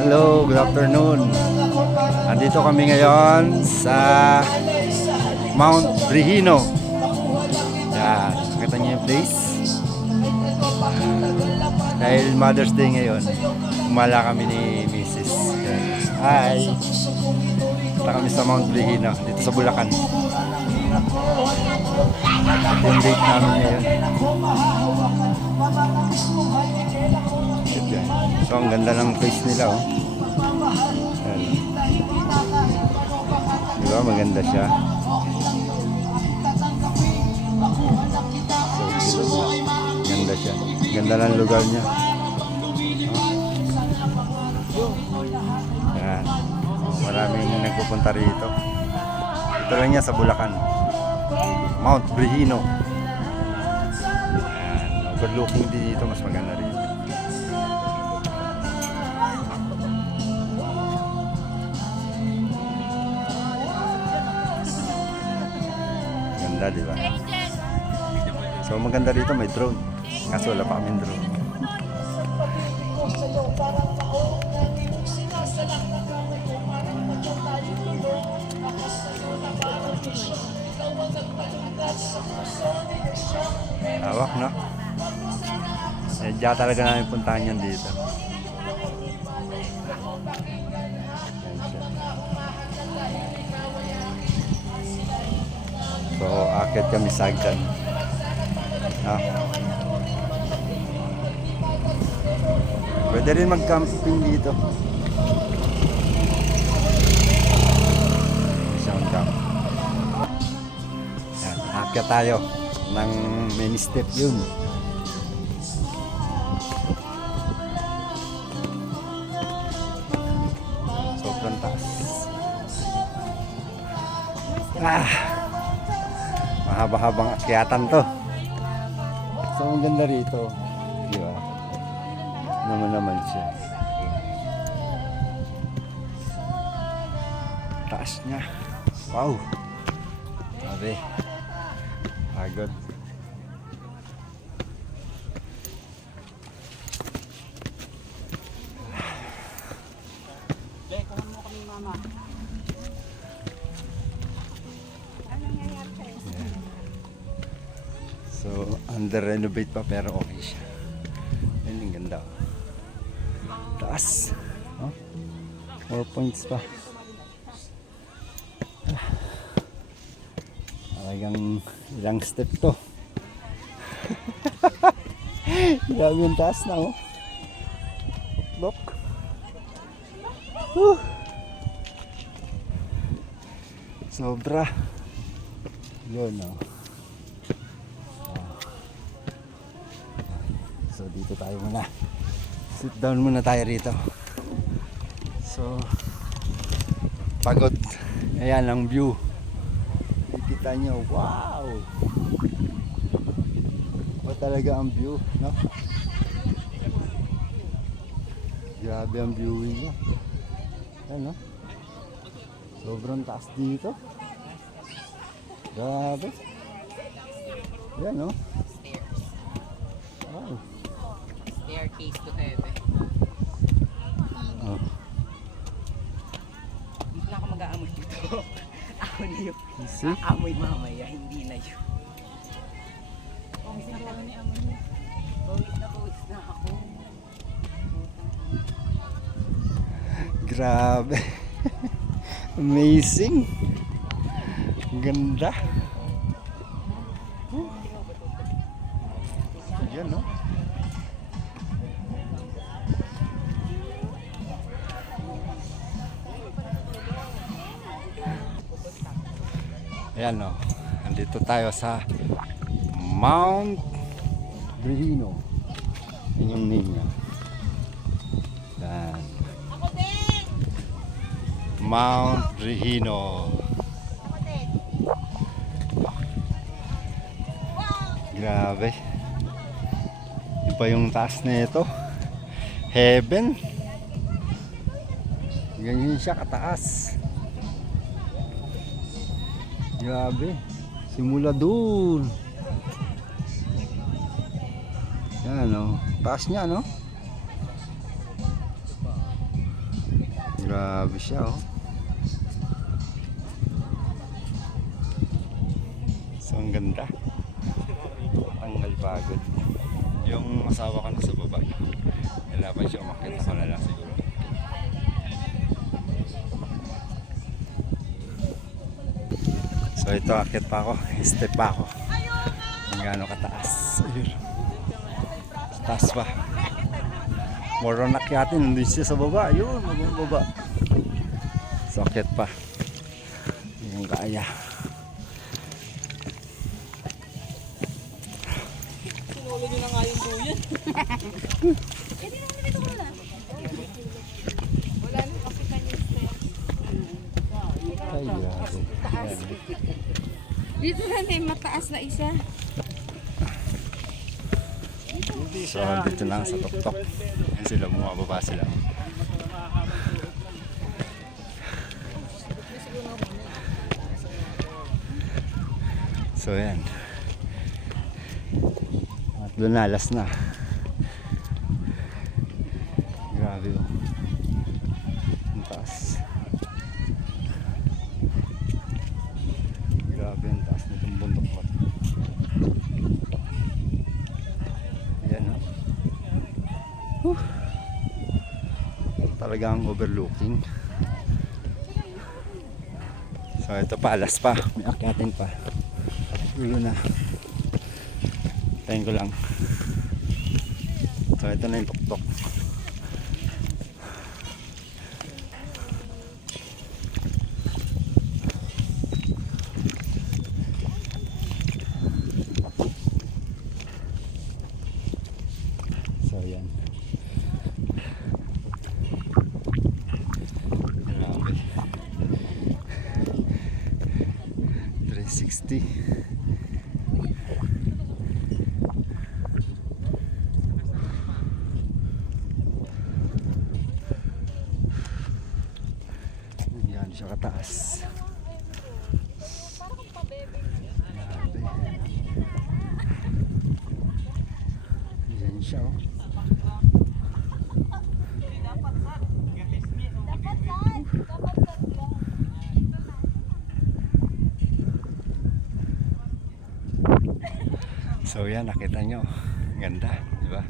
Hello, good afternoon. Andito kami ngayon sa Mount Brihino. Yan, nakita niyo yung place. Dahil Mother's Day ngayon, umala kami ni Mrs. Hi! Punta kami sa Mount Brihino, dito sa Bulacan. Ito yung date namin ngayon. So, ang ganda ng place nila, oh. Ayan. Diba, maganda siya. So, ganda siya. Ganda ng lugar niya. Ayan. Maraming nagpupunta rito. Ito lang niya sa Bulacan. Mount Brihino. Ayan. Overlooking dito, mas maganda rito. Ganda, di ba? So maganda rito, may drone. Kaso wala pa kaming drone. Hawak, no? Diyan talaga namin puntahan yan dito. So, akit kami sa hagdan. Pwede rin mag-camping dito. Isang camp. Yan, akit tayo ng mini step yun. Sobrang taas. Mahaba-habang akyatan to. So ang ganda rito, di ba? Naman siya. Taas niya. Wow. Sabi. Pagod. Kuhan mo kami, mama. So, under-renovate pa pero okay siya. Ayun, ang ganda. Taas. Oh, 4 points pa. Talagang ilang step to. Grabe yung taas na, oh. Look. Sobra. Yun, oh. So dito tayo muna. Sit down muna tayo rito. So pagod. Ayan ang view. Kita nyo. Wow. Iba talaga ang view, no? Grabe ang viewing niya. Ayan, no? Sobrang taas dito. Grabe. Ayan, no? Wow. Staircase to heaven. Oh. Hindi na ako mag-aamoy dito. Ako na yung See? aamoy mamaya, hindi na yun. Pawis na ako. Grabe. Amazing. Ganda. Yan, no? Ayan, no? Andito tayo sa Mount Brihino. Yan yung name niya. Yan. Mount Brihino. Grabe. Iba yung taas na ito. Heaven. Ganyan siya kataas. Grabe. Simula dun. Yan, no? Taas niya, no? Grabe siya, oh. So, ang ganda. Tanggal pagod. Yung asawa ko na sa baba. Kailangan siya umakit. Ako na lang siguro. So, ito, akit pa ako. Step pa ako. Ang gaano kataas. Ayun. Taas pa. More on akyatin. Nandun siya sa baba. Ayun, baba. So, akit pa. Yung kaya. Sinulog nyo na nga yung duyan. Wala nang kapitan yung stairs. Ay, grabe. Ayan. Dito na may mataas na isa. So, dito na sa tuktok. Yan sila, bumababa sila. So, yan. At lunalas na. Grabe, oh. Ang taas. Grabe ang taas nitong bundok mo. Ayan, oh. Talagang overlooking. So ito palas pa, may akyatin pa. Ulo na. Tayin ko lang. So ito na yung tuktok. So yan. Grabe. 360. Yan siya kataas. Grabe. Yan siya, oh. So yan, nakita nyo. Ganda, di ba?